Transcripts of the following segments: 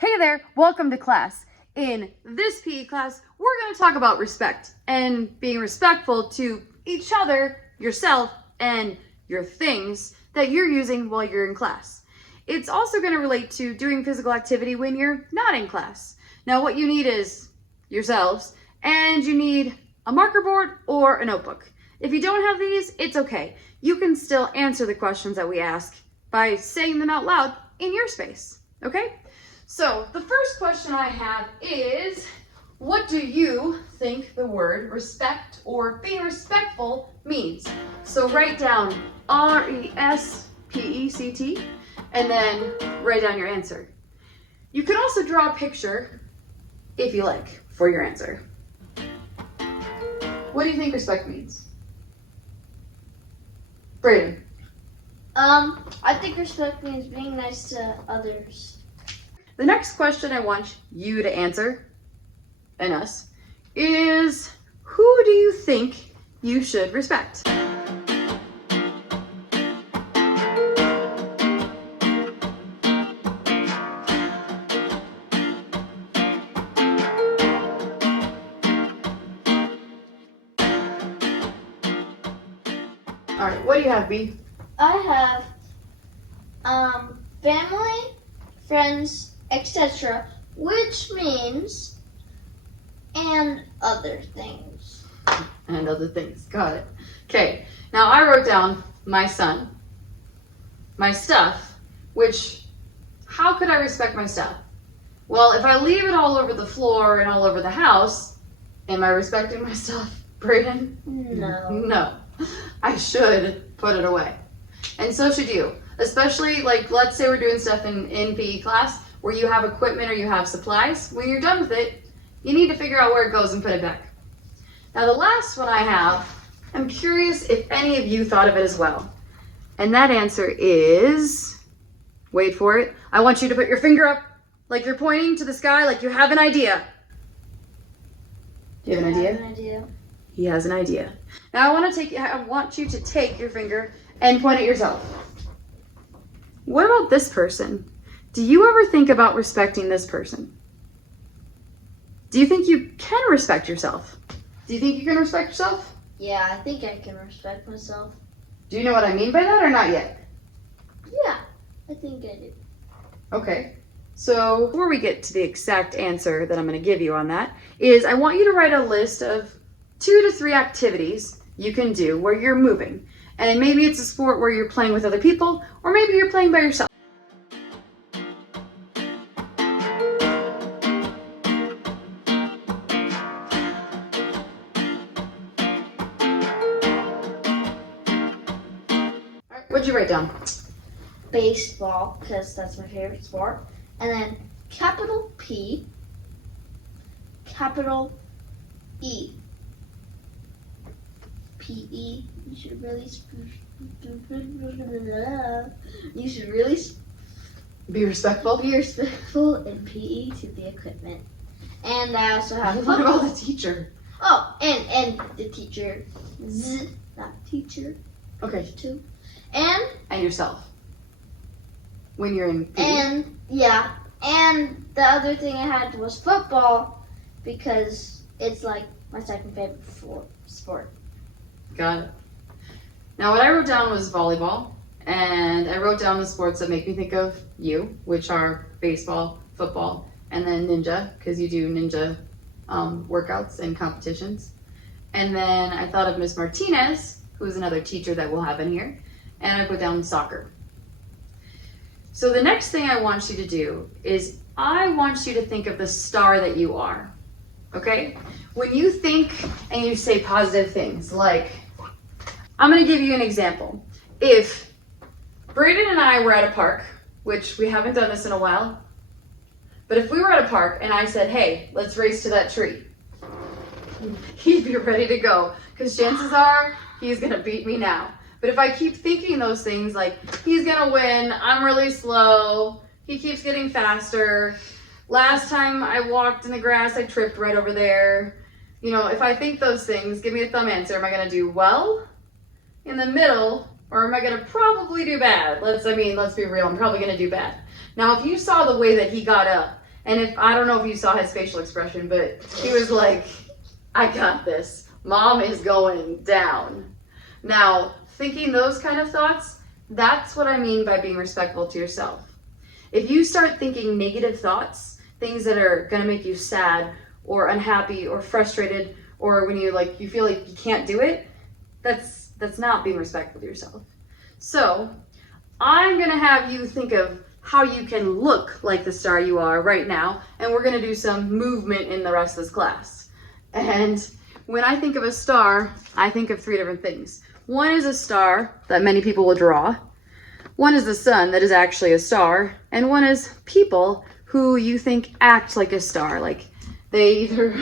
Hey there, welcome to class. In this PE class, we're going to talk about respect and being respectful to each other, yourself, and your things that you're using while you're in class. It's also going to relate to doing physical activity when you're not in class. Now, what you need is yourselves, and you need a marker board or a notebook. If you don't have these, it's okay. You can still answer the questions that we ask by saying them out loud in your space, okay? So the first question I have is, what do you think the word respect or being respectful means? So write down R-E-S-P-E-C-T and then write down your answer. You can also draw a picture if you like for your answer. What do you think respect means? Brayden. I think respect means being nice to others. The next question I want you to answer, and us, is who do you think you should respect? All right, what do you have, B? I have family, friends, etc., which means and other things. And other things. Got it. Okay, now I wrote down my son, my stuff, which, how could I respect my stuff? Well, if I leave it all over the floor and all over the house, am I respecting my stuff, Brayden? No. No. I should put it away. And so should you. Especially, like, let's say we're doing stuff in PE class where you have equipment or you have supplies. When you're done with it, you need to figure out where it goes and put it back. Now, the last one I have, I'm curious if any of you thought of it as well. And that answer is, wait for it. I want you to put your finger up like you're pointing to the sky, like you have an idea. Do you have an idea? I have an idea. He has an idea. Now I want you to take your finger and point at yourself. What about this person? Do you ever think about respecting this person? Do you think you can respect yourself? Do you think you can respect yourself? Yeah, I think I can respect myself. Do you know what I mean by that or not yet? Yeah, I think I do. Okay. So before we get to the exact answer that I'm going to give you on that, is I want you to write a list of 2 to 3 activities you can do where you're moving. And maybe it's a sport where you're playing with other people, or maybe you're playing by yourself. What'd you write down? Baseball, because that's my favorite sport. And then capital P, capital E. PE. You should really Be respectful. be respectful in PE to the equipment. And I also have What about the teacher? Oh, and the teacher. Not teacher. Okay. Too. And yourself. When you're in PE. and the other thing I had was football because it's like my second favorite sport. Got it. Now what I wrote down was volleyball, and I wrote down the sports that make me think of you, which are baseball, football, and then ninja, because you do ninja workouts and competitions. And then I thought of Miss Martinez, who's another teacher that we'll have in here, and I put down soccer. So the next thing I want you to do is I want you to think of the star that you are, okay? When you think and you say positive things, like, I'm gonna give you an example. If Brayden and I were at a park, which we haven't done this in a while, but if we were at a park and I said, hey, let's race to that tree, he'd be ready to go, because chances are he's gonna beat me now. But if I keep thinking those things like, he's gonna win, I'm really slow, he keeps getting faster, last time I walked in the grass, I tripped right over there. You know, if I think those things, give me a thumb answer. Am I gonna do well, in the middle, or am I gonna probably do bad? Let's be real, I'm probably gonna do bad. Now, if you saw the way that he got up And I don't know if you saw his facial expression, but he was like, I got this. Mom is going down. Now, thinking those kind of thoughts, that's what I mean by being respectful to yourself. If you start thinking negative thoughts, things that are going to make you sad or unhappy or frustrated, or when you feel like you can't do it, that's not being respectful to yourself. So I'm going to have you think of how you can look like the star you are right now, and we're going to do some movement in the rest of this class. And when I think of a star, I think of 3 different things. One is a star that many people will draw. One is the sun that is actually a star. And one is people who you think act like a star. Like they either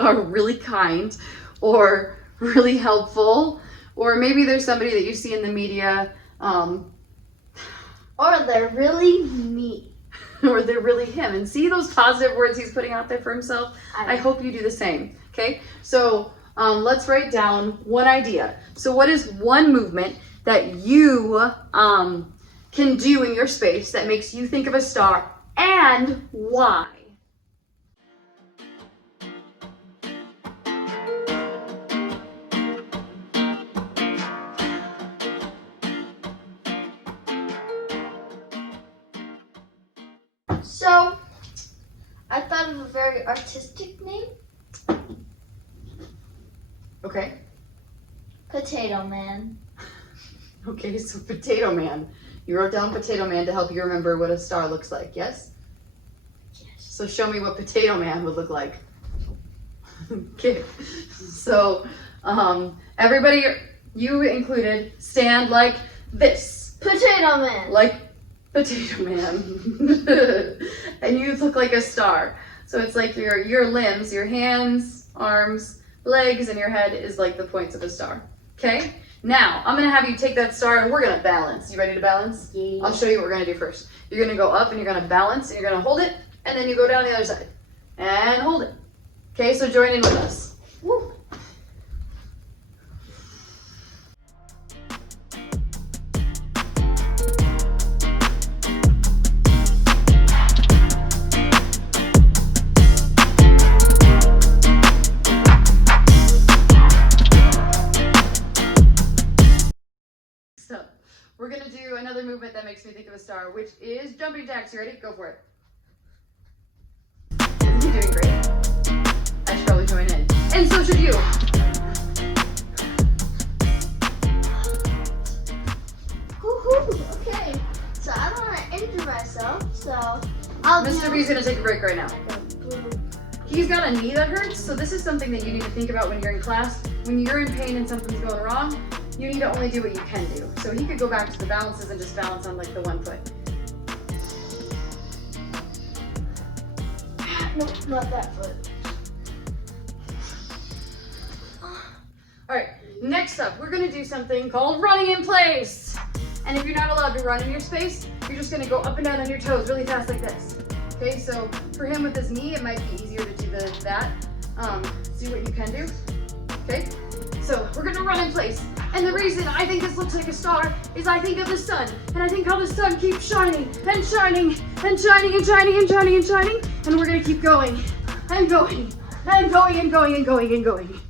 are really kind or really helpful, or maybe there's somebody that you see in the media, or they're really me. Or they're really him. And see those positive words he's putting out there for himself? I hope you do the same. Okay, so let's write down one idea. So what is one movement that you can do in your space that makes you think of a star, and why? So, I thought of a very artistic name. Okay. Potato Man. Okay, so Potato Man. You wrote down Potato Man to help you remember what a star looks like, yes? Yes. So show me what Potato Man would look like. Okay, so everybody, you included, stand like this. Potato Man. Like Potato Man. And you look like a star. So it's like your limbs, your hands, arms, legs, and your head is like the points of a star. Okay? Now, I'm going to have you take that star and we're going to balance. You ready to balance? Yeah. I'll show you what we're going to do first. You're going to go up and you're going to balance and you're going to hold it, and then you go down the other side. And hold it. Okay, so join in with us. Woo. So, we're going to do another movement that makes me think of a star, which is jumping jacks. You ready? Go for it. You're doing great. I should probably join in. And so should you. Woohoo. Okay. So I don't want to injure myself, so I'll Mr. B's going to take a break right now. do. He's got a knee that hurts, so this is something that you need to think about when you're in class. When you're in pain and something's going wrong, you need to only do what you can do. So he could go back to the balances and just balance on like the one foot. Nope, not that foot. All right, next up, we're gonna do something called running in place. And if you're not allowed to run in your space, you're just gonna go up and down on your toes really fast like this. Okay, so for him with his knee, it might be easier to do that. See what you can do. Okay, so we're gonna run in place. And the reason I think this looks like a star is I think of the sun. And I think how the sun keeps shining and shining and shining and shining and shining and shining. And we're gonna keep going and going and going and going and going and going.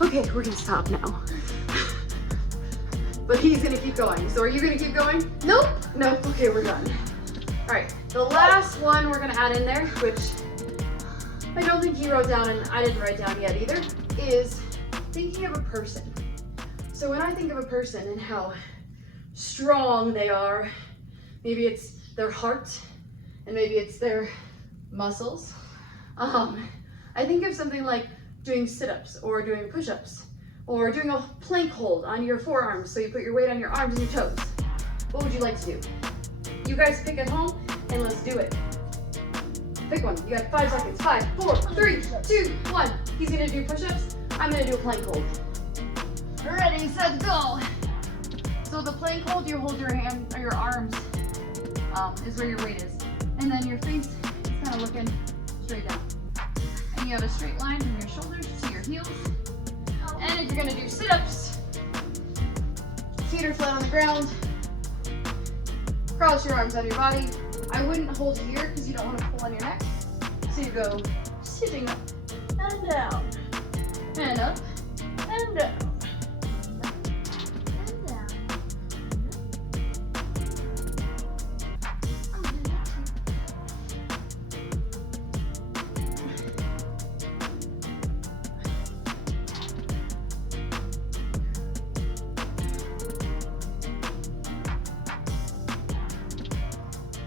Okay, we're gonna stop now. But he's gonna keep going. So are you gonna keep going? Nope. No, okay, we're done. All right, the last one we're gonna add in there, which I don't think he wrote down and I didn't write down yet either, is thinking of a person. So when I think of a person and how strong they are, maybe it's their heart and maybe it's their muscles, I think of something like doing sit-ups or doing push-ups or doing a plank hold on your forearms, so you put your weight on your arms and your toes. What would you like to do? You guys pick at home and let's do it. Pick one. You got 5 seconds. 5, 4, 3, 2, 1. He's gonna do push-ups. I'm gonna do a plank hold. Ready, set, go. So the plank hold, you hold your hand or your arms is where your weight is, and then your face is kind of looking straight down. And you have a straight line from your shoulders to your heels. And if you're gonna do sit-ups, feet are flat on the ground. Cross your arms on your body. I wouldn't hold here because you don't want to pull on your neck. So you go sitting up and down, and up and down. And down.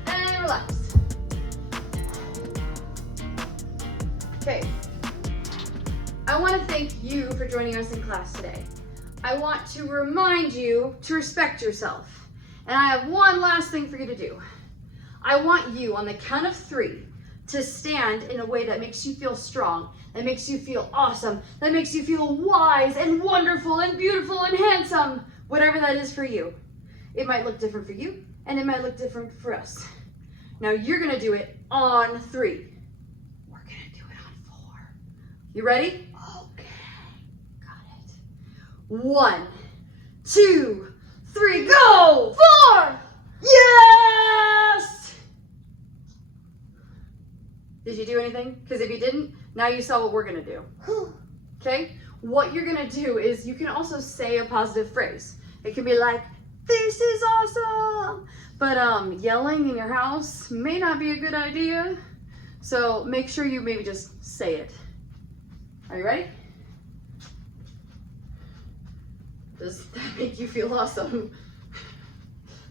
And relax. Okay. I want to thank you for joining us in class today. I want to remind you to respect yourself. And I have one last thing for you to do. I want you, on the count of 3, to stand in a way that makes you feel strong, that makes you feel awesome, that makes you feel wise and wonderful and beautiful and handsome, whatever that is for you. It might look different for you, and it might look different for us. Now you're gonna do it on 3. We're gonna do it on 4. You ready? Okay, got it. 1, 2, 3, go! 4! Yes! Did you do anything? Because if you didn't, now you saw what we're gonna do. Okay? What you're gonna do is you can also say a positive phrase. It can be like, this is awesome! But yelling in your house may not be a good idea. So make sure you maybe just say it. Are you ready? Does that make you feel awesome?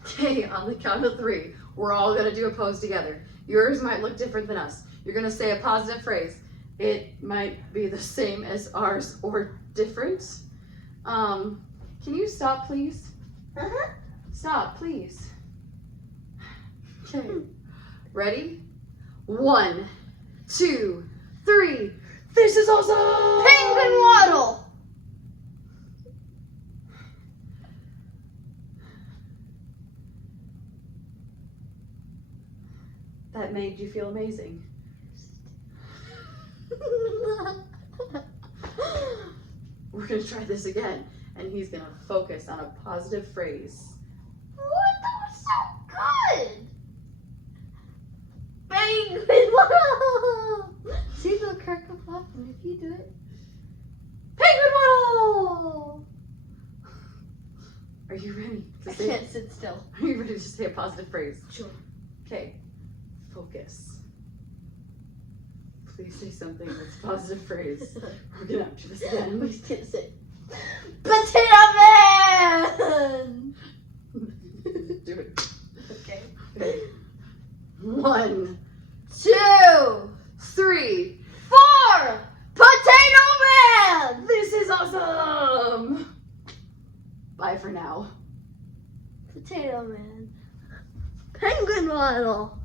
Okay, on the count of 3, we're all gonna do a pose together. Yours might look different than us. You're gonna say a positive phrase. It might be the same as ours or different. Can you stop, please? Stop, please. Okay. Ready? 1, 2, 3. This is awesome! Penguin waddle. That made you feel amazing. We're gonna try this again, and he's gonna focus on a positive phrase. What? That was so good. Penguin waddle. See, they'll crack up laughing if you do it. Penguin waddle! Are you ready I to say? can't sit still. Are you ready to say a positive phrase? Sure. Okay. Focus. Please say something that's a positive phrase. We're gonna have to do this again. We're just gonna say, Potato Man! Do it. Okay. Okay. 1, 2, 3. 4! Potato Man! This is awesome! Bye for now. Potato Man. Penguin waddle.